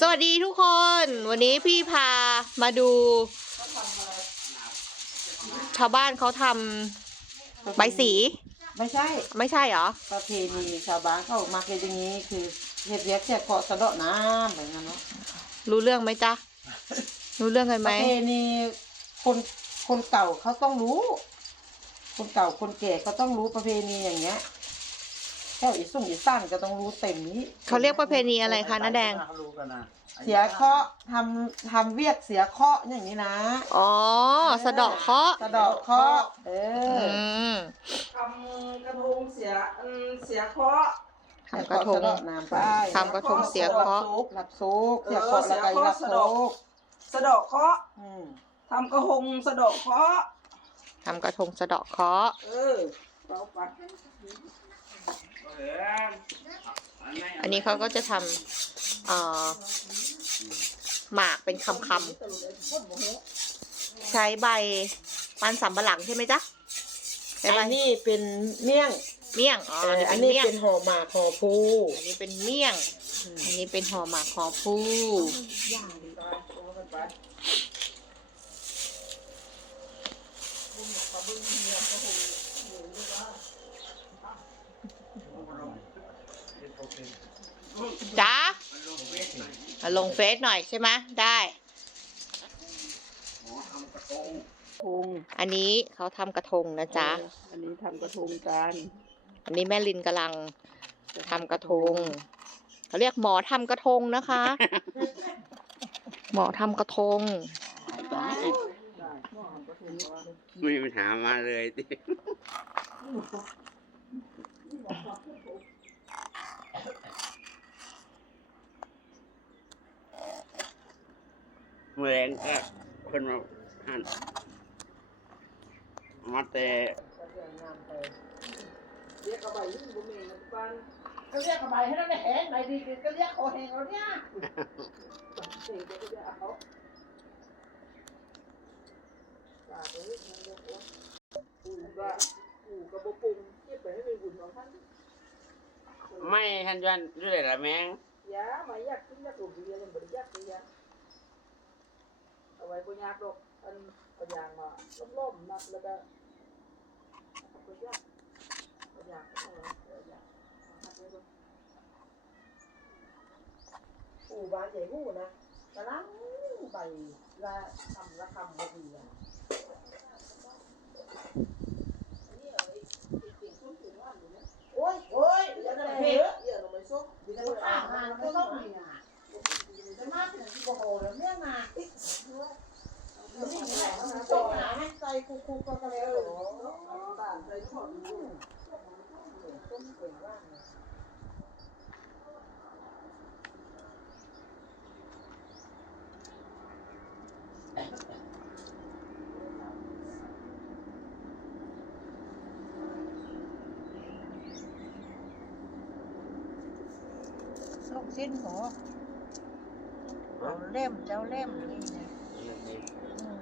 สวัสดีทุกคน วันนี้พี่พามาดู ชาวบ้านเขาทำใบสี ไม่ใช่ไม่ใช่เหรอประเพณีชาวบ้านเขามาเป็นอย่างนี้คือเฮ็ดเรียกเสียเกาะสะเดาะน้ำแบบนั้นเนาะรู้เรื่องไหมจ๊ะ รู้เรื่องกันปไหม ระเพณีคนคนเก่าเขาต้องรู้ คนเก่าคนแก่ก็ต้องรู้ประเพณีอย่างเงี้ย แค่อีสุ่งอีสั้นก็ต้องรู้เต็มนี้เขาเรียกประเพณีอะไรคะน้าแดงเสียเคราะห์ทำทำเวียกเสียเคราะห์อย่างนี้นะอ๋อ สะเดาะเคราะห์ สะเดาะเคราะห์เออือมทำกระทงเสียอืมเสียเคราะห์ทำกระทง สเดาะน้ำไปทำกระทงเสียเคราะห์ หลับซุกเสียเคราะห์แล้วก็อีหลับซุกสะเดาะเคราะห์อืมทำกระทงสะเดาะเคราะห์ทำกระทงสะเดาะเคราะห์ เออเราไป อันนี้เขาก็จะทำเอ่อหมากเป็นคำคำๆใช้ใบมันสำปะหลังใช่ไหมจ๊ะใช้ใบอันนี้เป็นเมี่ยงเมี่ยงอ๋อเอออัอันนนี้นี้เป็นเมี่ยงเป็นห่อหมากห่อภูอันนี้เป็นเมี่ยง อันนี้เป็นห่อหมากห่อผู้ จ้ามาลงเฟซหน่อยใช่ไหมได้ทงอันนี้เขาทำกระทงนะจ๊ะ อันนี้ทำกระทงกันอันนี้แม่ลินกำลังทำกระทงเขาเรียกหมอทำกระทงนะคะ หมอทำกระทง ไม่มีปัญหามาเลยดิ เมื่อแรงก็คนมาหันมาแต่เรียกกระใบยิ่งบุเมงนะบ้านก็เรียกใบให้นั่นแหละใบดีก็เรียกโอเฮงแล้วเนี่ยเสกก็จะเอาปากเลยมันจะโอ้ปูก็ปู่กับบุปุงเก็บไปให้เป็นบุญของท่านไม่ทันยันด้วยละแมงยามาอยากกินยากดูดีอะไรบริยากเลยยาเอา ไว้ปุญญาดอกอันปัญญางมาล้มๆนับแล้วก็ปุญญาปัญญาเอาไว้ปัญญาหัดไว้ดูปู่บ้านใหญ่หู้นะกำลังใบละทำละคำบดีอะนี่เอาไอ้เก่งนี้โอ้ยโอ้ยเดี๋เยยววจะจะไปไปเฮ็เฮ็ดดเดี๋ยวเราไปส่งเดี๋ยวจะข้างงานก็ต้องมีอะจะมาถึงที่โอ้โหแล้วเนี่ยนะนี่แหละมันจบหาให้ใจคุกคุกก็กระเลเอ ว อเอาบ้านไปทั่วดู ต้มเก่งว่างเลย ลูกชิ้นหมูเอาเล่มเจ้าเล่มนี่นะอืม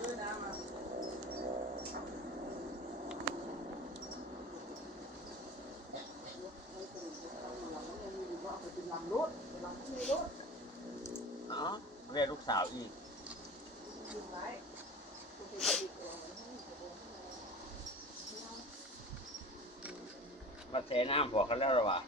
เออน้ำมา อ๋อเรียกลูก สาวอีกมาเทน้ำพอกันแล้วเด็กดุ่มทำไมว่าเอาแล้วหรอวะ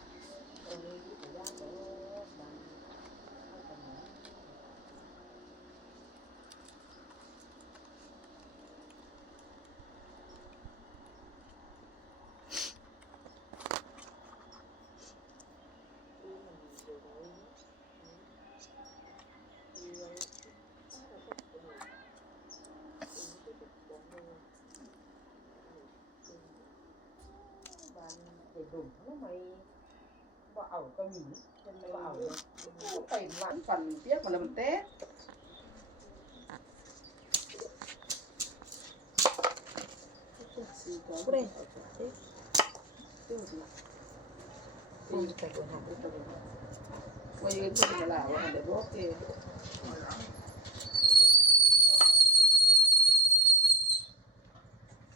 ว่ายืนพูดกันแล้วว่าเดี๋ยวบอกเอง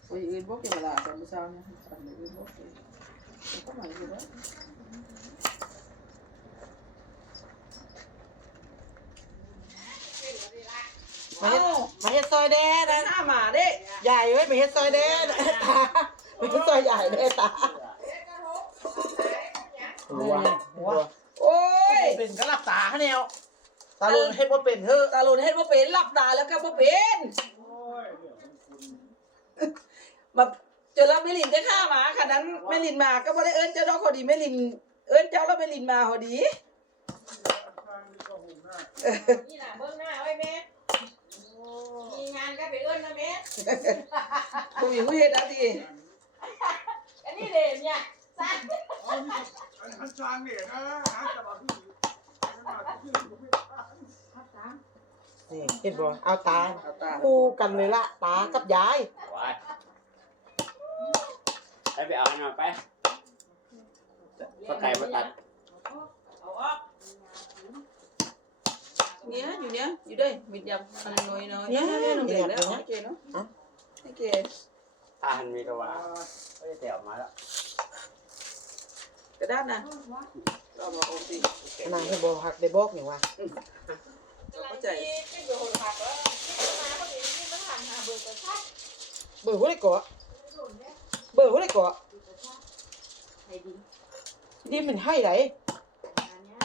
ว่ายืนบอกเองเวลาตอนเช้าเนี่ยตอนยืนบอกเองก็ห มายถึงว่ามาเฮ็ดมาเฮ็ดซอยแดงนะหน้าหมาเด้ใหญ่เว้ยมาเฮ็ดซอยแดงตามาเฮ็ดซอยใหญ่เด้ตาหัวหัวโอ้ยเป็นก็รับตาเขาแนวตาลุนให้บ่เป็นเถอะตาลุนให้ว่าเป็นหลับตาแล้วก็ว่าเป็นมาเจอแล้วไม่ลินจะฆ่าหมาขนาดนั้นไม่ลินมาก็บ่ได้เอิ้นเจ้าดอกพอดีไม่ลินเอิ้นเจ้าแล้วไม่ลินมาพอดีนี่น่ะเบิ่งหน้าไว้แม่มีงานก็ไปเอิ้นนะแม่ผู้หญิงผู้เฮ็ดอะดีอันนี้เลยเนี่ยสั้นนี่เห็นบ่เอาตาเอาตาคู่กันเลยละตากับยายว้าย ไปไปเอาให้หน่อยไปก็ไก่มาตัดเอาออกเนี้ยอยู่เนี้ยอยู่ด้วยมีดำอันน้อยน้อยเนี่ยเนี่ยน้องเด็กแล้วโอเคเนาะโอเคถ้าหันมีตัวว่าไม่ได้แต่ออกมาแล้วกระดานนะเราบอกโอเคนางให้บ่ฮักได้บอกนี่ว่าเข้าใจที่อยู่หัวหักแล้วมาพอดีนี่มันหันหาเบิกกระชับเบอร์หัวได้เกาะ เบอร์หัวได้เกาะให้ดีนี่มันให้ไหนงานเนี้ย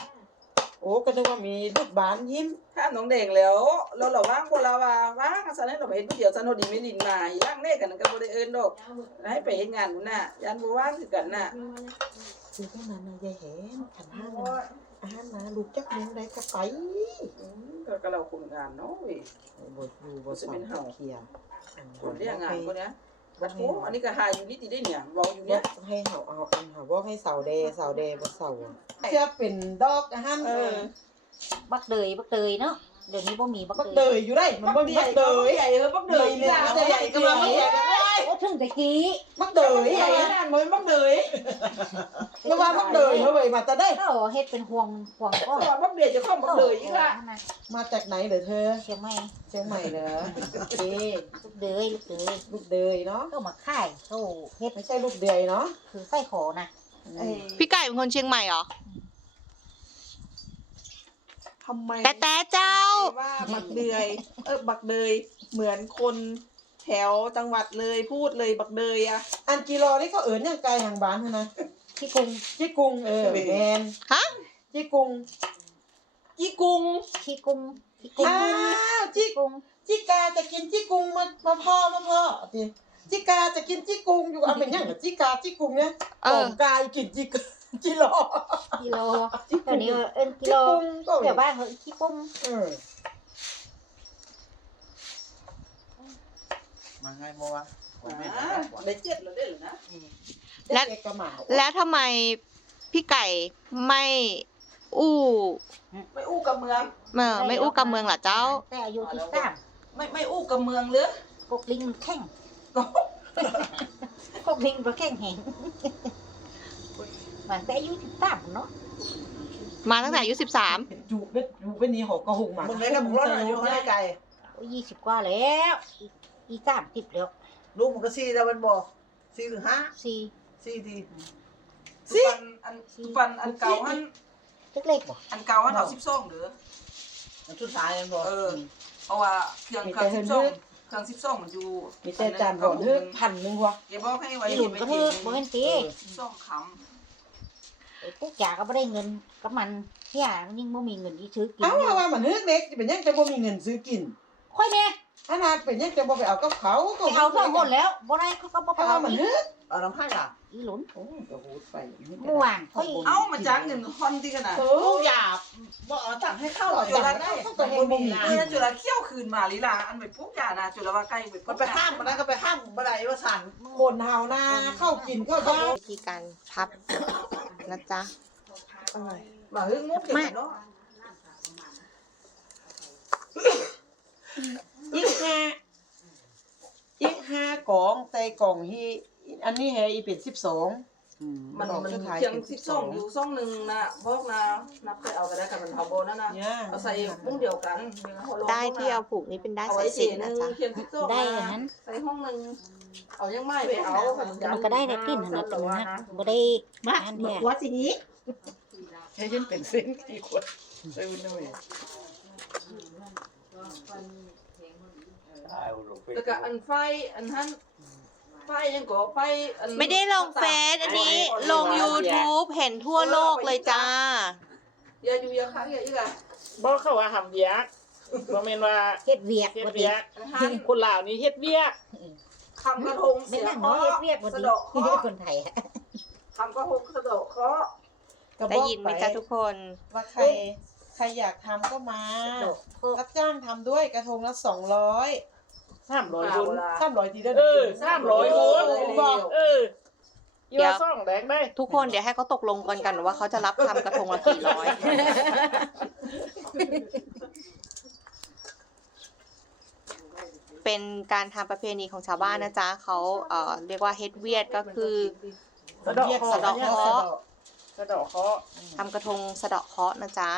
โอ้ก็นึกว่ามีลูกบานยิ้มถ้าน้องเด็กแล้วเราเราว่างพวกเราว่าว่างสันให้เราไปเห็นผู้เดียวสันโนดีไม่ลินมาย่างเน่กันก็บ่ได้เอิ้นดอกยาวมือให้ไปเฮ็ดงานพุ่นน่ะยันบ่ว่างคือกันน่ะมือมาเนี่ยคือเท่านั้นนะยายเห็นขันห้านะอาหารมาลูกจักเลี้ยงได้ก็ไปก็ก็เราคุมงานเนาะเว้ยบ่อยู่บ่สอนเขียคนเรียกงานคนเนี้ย บัดโอ้อันนี้ก็หาอยู่นี่ติได้เนี่ยเว้าอยู่บเนี้อยกให้เฮาเอาอันเฮาบอกให้เสาแดเสาแดบ่เสาเสื้อเป็นดอกอาหารเออบักเดยบักเดยเนาะเดี๋ยวนี้บ่มีบักบักเดเดยยอยู่ได้มันบ่มีบักเดยใหญ่เออบักเดยนี่จะใหญ่ก็มาบักใหญ่โอ้ถึง ตะกี้บักเดยใหญ่นั่นเหมือนบักเดยแล้วว่าบักเดยเฮ้ยมาแต่ได้ก็เฮ็ดเป็นห่วงห่วงก้อนบักเดยจะเข้าบักเดยอีกละนะมาจากไหนเหรอเธอเชียงใหม่เชียงใหม่เหรอโอเคลูกเดยลูกเดยลูกเดยเนาะก็มาค่ายเขาเฮ็ดไม่ใช่ลูกเดยเนาะคือไส้ขอนะพี่ไก่เป็นคนเชียงใหม่เหรอ ทำไมแต่แต่เจ้า ว่าบักเดยเออบักเดยเหมือนคน แถวจังหวัดเลยพูดเลยบักเดยอะอันกิโลนี่ก็เอิ้นอย่างไกลห่างบ้านเท่านะที่กรุงจิกุงเออแมนฮะจิกุงจีกุงที่กรุงที่กรุงอ้าวจิที่กรุงจิกาจะกินจิกุงมามาพ่อมาพ่อสิจิกาจะกินจิกุงอยู่เอาเป็นหยังกับจิกาจิกุงเนี่ยเออขงกายกินจิกจิโลกิโลเดี๋ยวนี้เอิ้นกิจิโลกุงก็เดี๋ยวบ้านเขาที่กรุงเออ มาไงโมวะผมไม่อ่าได้กว่าได้เจ็ดแล้วได้เหรอนะและเด็กกระหมาแล้วทำไมพี่ไก่ไม่อู้ไม่อู้กับเมืองเออไม่อู้กับเมืองเหรอเจ้า แต่อายุที่สามไม่ไม่อู้กับเมืองหรือกกลิงมันแข็งกกลิงมันแข็งแหงมันแต่อายุที่สามเนาะมาตั้งแต่อายุสิบสามจูบเบ็ดจูบเป็นนี้หอกกระหุงหมามึงเล่นกับมึงรถอายุไม่ได้ไกลยี่สิบกว่าแล้ว อีอีสามสิบแล้วลูกมึงก็สี่แล้วมันบอกสี่ถึงห้าสี่สี่ทีฟันอันฟันอันเก่าอันเล็กๆบ่อันเก่าอันเอาสิบสองเด้อมันชุดท้ายมันบอกเออเพราะว่าเครื่องเครื่องสิบสองเครื่องสิบสองมันอยู่มีแต่จานก่อนเฮ้ยพันหนึงวะเดี๋ยวบอกให้ไว้หลุนก็คือบ่เห็นตีสิบสองคไอ้พวกยาก็บ่ได้เงินกับมันเฮียยิ่งบ่มีเงินที่ซื้อกินเอ้าว่าว่ามันเฮ้ยเด็กจะเป็นยังจะบ่มีเงินซื้อกินค่อยแน่ อันนั้นเป็นยังจะบ่ไปเอากับเขาก็จะเอาทั้งหมดแล้วบ่ได้เขาก็บ่เพราะเอาว่ามันเฮ้ยเอาน้ำให้ล่ะอีหลุนโอ้กระหูดไปเมื่อวานค่อยำเอ้ามาจ้างเงินคอนที่กันนะเอลูอกหยาบบอกเอาตังค์ให้เข้าจุฬาได้เขาก็บ่มีเออจุฬาเขี้ยวคืนมาลีลาอันไปปุ๊กยานะจุฬาว่าใกล้ไปมันไปห้ามมันนั้นก็ไปห้ามบันไดว่าสั่นคนเฮานาเข้ากินเข้าได้วิธีการพับนะจ๊ะมาหึงมุกอย่างเนาะ อีกห้าอีกห้ากล่องใส่กล่องที่อันนี้แฮอีเป็นสิบสองมันดอกมันสุดท้ายเพียงเป็นสิบสอง12อยู่สองหนึ่งนะบอกนะนับไปเอาก็ได้กันมันเทาโบนั่นนะเนี่ยเอาใส่มุ้งเดียวกันได้ที่เอาผูกนี้เป็นได้เอาสาไว้ยเจสิญนจน์หนะนึ่งจ๊ะเขียนสิบสองได้อย่างนั้นใส่ห้องหนึ่งเอายังไม่ไปเอาขนมมันก็ได้ได้กินหั่นน่ะตรงนั้นบ่ได้มาอันเนี้ยหัวสินี้ใช้ยันเป็นเส้นกี่คนเส้นหน่อย แล้วก็อันไฟอันนั้นไฟยังก่อไฟอันไม่ได้ลงเฟซอันนี้ลง YouTube เห็นทั่วโลกเลยจ้า อย่าอยู่อย่าค้างอย่าอีกอะบอกเขาว่าทำเวียกบ่แม่นว่าเฮ็ดเวียกเฮ็ดบ่ดีเวียกอันนั้นคนลาวนี่เฮ็ดเวียกคำกระทงไม่เสียนั่นเคาะเฮ็ดเวียกบ่สะดีเดาะเคาะคนไทยอะคำกระทงสะเดาะเคาะได้ยินไหมจ๊ะทุกคน ว่าใครใครอยากทำก็มาดอกโคกรับจ้างทำด้วยกระทงละสองร้อย 300คนสามร้อยทีได้เออ300คนบอกเอออีเดี๋ยวว่าซ่องแดงได้ทุกคนเดี๋ยวให้เขาตกลงกันกันว่าเขาจะรับทำกระทงละกี่ร้อยเป็นการทำประเพณีของชาวบ้านนะจ๊ะเขาเอ่อเรียกว่าเฮ็ดเวียดก็คือสะเดาะเรียกเคาะสะเดาะเคราะห์สะเดาะเคาะทำกระทงสะเดาะเคราะห์นะจ๊ะ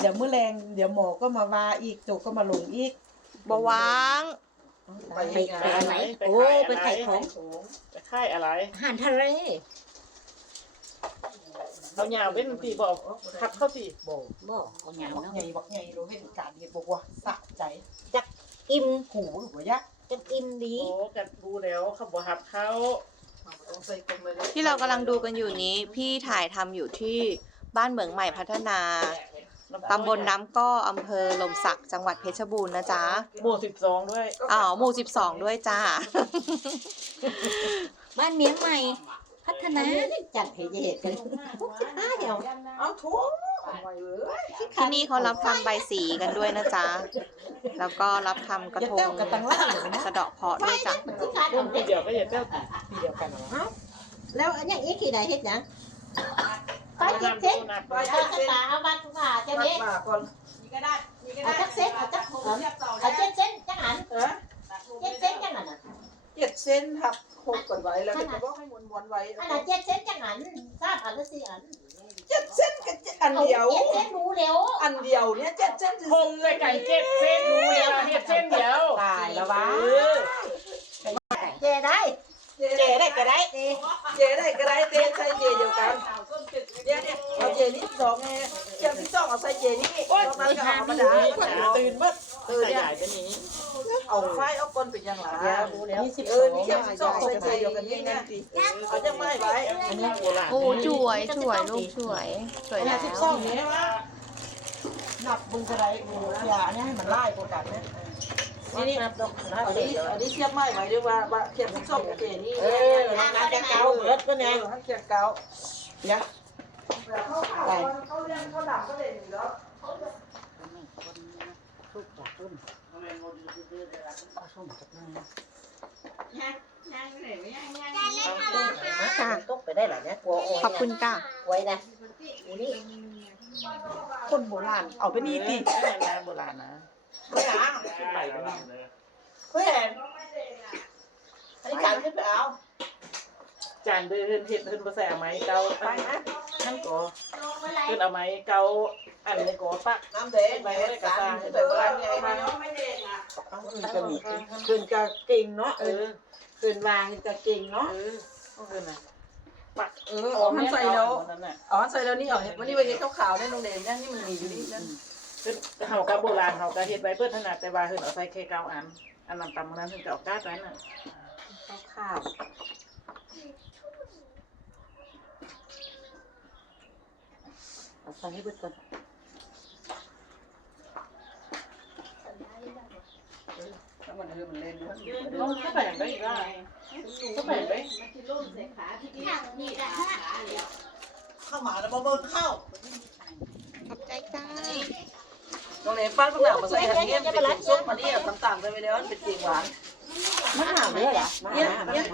เดี๋ยวมื้อแรงเดี๋ยวหมอก็มาว่าอีกโจก็มาลงอีก บวางไปไปอีกไปอันไหนโอ้ไปขายของไปค่ายอะไรอาหารทะเลเอายาวเป็นตีบอกทับเข้าสิบอกบ่เอาหยังบอกเนาะไงบอกไงเราเห็นการเห็นบอกว่าสะใจอิ่มหูหรือว่ายักษ์จังอิ่มดีโอ้กันดูแล้วเขาบ่ทับเขาต้องใส่กลมเลยที่เรากำลังดูกันอยู่นี้ พี่ถ่ายทำอยู่ที่บ้านเหมืองใหม่พัฒนา ตำบลน้ำก้ออำเภอลมศักดิ์จังหวัดเพชรบูรณ์นะจ๊ะหมู่12ด้วยอ๋อหมู่สิบสองด้วยจ้า บ้านเมียงใหม่ พัฒนาจัดให้เหตุกันพวกสิท้ายเอาเอาทุ่งไว้เลยที่นี่เขารับทำใบสีกันด้วยนะจ๊ะ แล้วก็รับทำกระอย่าทเต้งวกับตังล่างเลยนะสะเดาะเคราะห์ด้วยจ้ะสิขาดรุ่เอานเด้เดียวก็อย่าเต้าปีเดียวกันเหรอแล้วอันนี้อีกที่ใดเฮ็ดหยัง ไปเจ็ดเซ็ตนะไปเอาเจ็ดข้าเส้นตาเอาบัตรผ่าเจ้ามัดเนี้มาก่อนเอาจักเซ็ตเอาจักเอาเจ็ดเซ็ตจังหันเออเจ็ดเซ็ตจังหันน่ะเจ็ดเส้นทับหกก่อนไว้แล้วก็บอกให้มวนมวนไว้อันนั้นเจ็ดเซ็ตจังหันทราบอันละสี่อันเจ็ดเส้นกับอันเดียวเจ็ดเซ็ตรู้เร็วอันเดียวเนี่ยเจ็ดเส้นผมใส่ไก่เจ็ดเส้นรู้แล้วเฮ็ดเส้นเดียวตายแล้ววะเออเจได้เจได้ก็ได้เจได้ก็ได้เจใส่เจเดียวกัน เนี่ยเนี่ยเอาเจนี่สองไงเจที่สองเอาใส่เจนี่ตอนนั้นก็เอาธรรมดาตื่นเมื่อเออขเนี่ยยายไปนี้เอาไฟเอาก้นเป็นยังไงยี่สิบเอสอองนี่เทียบสิบสองใส่เจเดียวกันนี่นะเอาจังไม่ไว้อันนี้โบราณโอ้สวยสวยลูกสวยสวยเนี่แล้ยวสิบสองนี้วะนับมึงจะได้กูอย่าเนี่ยให้มันไล่กว่ากันนะนี่นี่อันนี้อันนี้เทียบไม่ไว้ด้วยว่าว่าเทียบสิบสองกับเจนี่เออน้ำจะเกาเบิดก็เนี่ยให้เทีย บเกายักเขาเขาเรียนเขาดับก็เลยอยู่แล้วทุกจากรุ่นเอาส้มกับนางค่ะตกไปได้หรอเนี่ยกลัวโอ้ยขอบคุณจ้าไว้นะอูนี่คนโบราณเอาไปนี่ติโบราณนะไม่อะขึ้นไปไปนี่เพื่อนไอ้การขึ้นไปเอา จานเดินเฮ็ดเฮ็ดภาษาไหมเกาไปนะนั่นก็ขึ้นเอาไหมเกาอันนี้ก็ปักน้ำเด็ดไปให้กระซังขึ้นไปโบราณไงมาไม่เด็กอะเอาคืนกันคืนกับเก่งเนาะเออคืนวางกับเก่งเนาะเออก็คือน่ะปักเอออ๋อมันใส่แล้วนั่นน่ะอ๋อใส่แล้วนี่อ๋อวันนี้ไปเห็นขาวๆเนี่ยน้องเด่นเนี่ยนี่มันมีอยู่นี่นั่นคือเฮากับโบราณเฮาก็เฮ็ดไว้เพื่อถนัดแต่ว่าเพิ่นเอาใส่แค่เก้าอันอันนั้นตำนั้นเพิ่นก็เอากาดไว้น่ะข้าว เอาใส่ให้เบิดก่อนแล้วมันเออมันเล่นด้วยต้องเข้าไปอย่างได้อีกได้เข้าไปอย่างได้เข้ามาแล้วมาเบิ่งเข้าขอบใจจ้าน้องเด่นป้าต้องหนามาใส่อันนี้เป็นส้มมาเนี่ยต่างๆไปไปแล้วมันเป็นจริงหวานมันหาเรื่องเหรอเนี่ยเนี่ย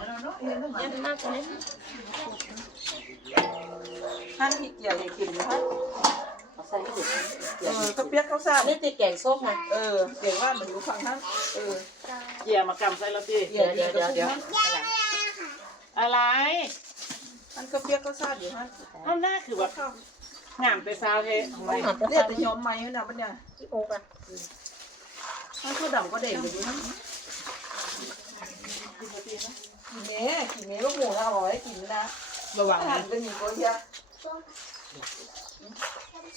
ยันมากเลย หั่นพริกเกียให้กินอยู่หั่นเอาใส่ให้ดูเออก็เปียกข้าวสารนี่ติแกงส้มไงเออเก่งว่ามันอยู่ฝั่งนั้นเออเกี่ยมากำใส่แล้วติเดี๋ยวเดี๋ยวเดี๋ยวเดี๋ยวอะไรมันก็เปียกข้าวสารอยู่หั่นนั่นน่าคือแบบงามไปซาวเฮทำไมเนี่ยแต่ยอมไหมนะมันเนี่ยที่โอ๊กอะมันก็ดำก็เด่นอยู่หั่นกินเมย์กินเมย์ลูกหมูนะอร่อยกินนะระวังอาหารเป็นมีก็เยอะ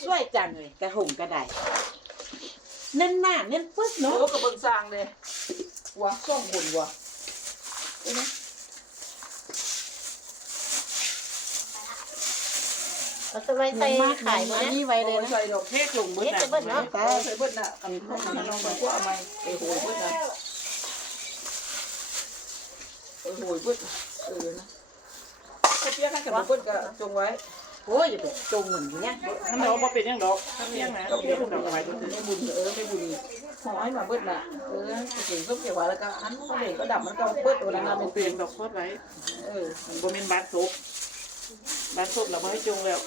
ช่วยจังเลยกระหุ่มกระไดเน้นหน้าเน้นปึ๊ดโอ้เนาะกระเบื้องสร้างเลยวัวส่องบุญวัวเราจะไว้ใส่ขายไหมอันนี้ไว้เลยนะใส่ดอกเทศลงมือเฮ็ดน่ะจะเบิดเนาะตาใส่เบิดน่ะอันนี้อันนี้ลองมาว่าเอาไหมไอ้โหยเบิดนะไอ้โหยเบิดเออนะถ้าเปียกให้กับเบิดก็จงไว้ โอ้ยอย่าไปจงเหมือนเนี้ยน้ำดอกบ่เป็นหยังดอกถ้าเลี้ยงนะก็เลี้เปียยงกดอกไม้ตัวไม่บุญเออไม่บุญหอยมาเบิดน่ะเออเก่งส้มเกี่ยวแล้วก็อันก็เลยก็ดับมันก็เบิดเวลาเรามันเปลี่ยนดอกโคตรไว้เออมันบ่แม่นบาดซบบาดซบเราบ่ให้จงแล้ว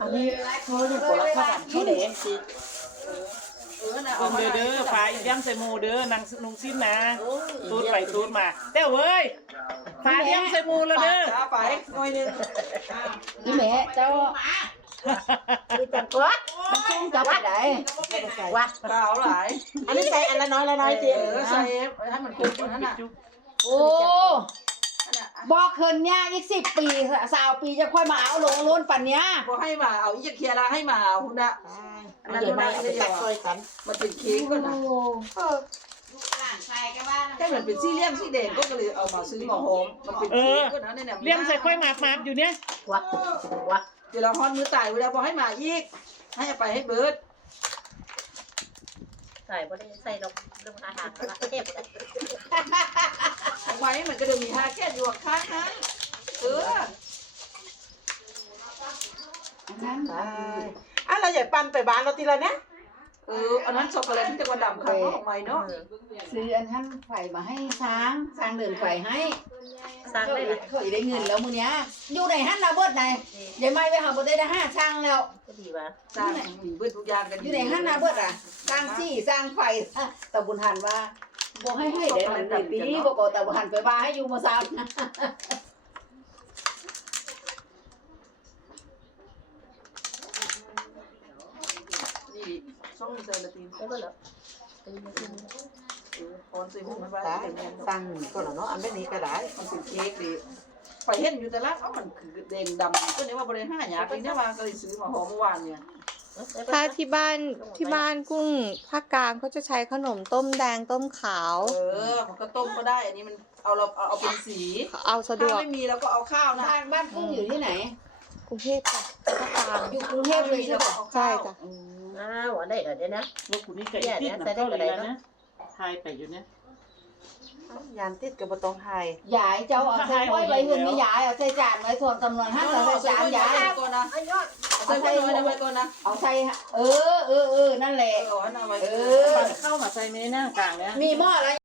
อันนี้เขาเนี่ยผลข้าวเขาเลี้ยงสิ เออน่ะเบิ่งเด้อเด้อฟ้าย่ำใส่หมูเด้อนางนุงสิ้นนะตูดไปตูดมาแต่เว้ยฟ้าย่ำใส่หมูแล้วเด้อช้าไปหน่อยนึงนี่แม่เจ้าคือจังตัวมันชุ่มจับไปไหนว่าเปล่าหลายอันนี้ใส่อันละน้อยละน้อยสิเออใส่ให้มันคุ้มนั่นน่ะโอ้บอกเคินเนี่ยอีกสิบปีสาวปีจะค่อยมาเอาลงล้นปันเนี้ยพอให้มาเอาอีกเคลียร์ละให้มาเอาหุ่นน่ะ อันนี้ไม่เอาไปตักซอยกันมันเป็นเค้กก่อนนะแค่มันเป็นซี่เลี่ยมซี่แดงก็เลยเอามาซื้อมาหอมมันเป็นเค้กก่อนนะเนี่ยเลี้ยงใส่ค่อยหมาบมาบอยู่เนี่ยว่าว่าเดี๋ยวเราฮอนมือตายเวลาบอกให้มาอีก ให้เอาไปให้เบิร์ดใส่บ่ได้ใส่ดอกเรื่องอาหารละเทพเอาไว้มันก็จะมีห้าแก้วอยู่ข้างนั้นเออ อะเราอย่าปั่นไปบ้านเราทีละนะเอออันนั้นช็อกโกแลตที่จะกระดำข้างนอกใหม่เนาะซื้ออันท่านไฟมาให้ช้างช้างเดินไฟให้สร้างเคได้ยละเคยได้เงินแล้วมื้อเนี้ยอยู่ไหนฮั่นเราเบิดไหนเดี๋ยวไม่ไปหาบ่ได้ได้ห้าช้างแล้วก็ดีว่ะสร้างมีเบิร์ดทุกอย่างกันอยู่ไหนฮั่นนาเบิดอะสร้างซี่สร้างไฟตะบุญหันว่าบ่ให้ให้ได้มันหนึ่งปีบ่ก็ตะบุญหันไปว่าให้อยู่มาซ้ำ นี่ช่องเซอร์ลาติน ได้บ่เหรอ เออออนใส่หุ่นมันไว้ได้เต็มแผ่นสั่งก็แล้วเนาะอันนี้ก็ได้มันเป็นเค้กดีไปเห็นอยู่แต่ละเอ้ามันคือแดงดำก็เนี่ยว่าบริหารหยากินได้มาก็เลยซื้อมาหอมวานเนี่ยถ้าที่บ้านที่บ้านกุ้งภาคกลางเขาจะใช้ขนมต้มแดงต้มขาว เออมันก็ต้มก็ได้อันนี้มันเอาเราเอาเป็นสีเอาสะดวถ้ากไม่มีเราก็เอาข้าวนะบ้านบ้านกุ้งอยู่ที่ไหน กรุงเทพจ้ะภาคกลางอยู่กรุงเทพเลยใช่ปะใช่จ้ะอ้าวอันได้เดี๋ยวนะ ว่าคุณนี่ไก่ติดนะเกาหลีแล้วนะทายไปอยู่เนี่ยยานติดกับบตองไทยยายเจ้าเอาใส่ไว้ไว้เงินไม่ยายเอาใส่จานไว้ส่วนจำนวนห้าใส่ใส่จานยายก่อนนะอันยอดใส่ถ้วยไว้ก่อนนะเอาใส่เออเออเออนั่นแหละเออเข้ามาใส่เมหน้ากลางเนี่ยมีหม้ออะไร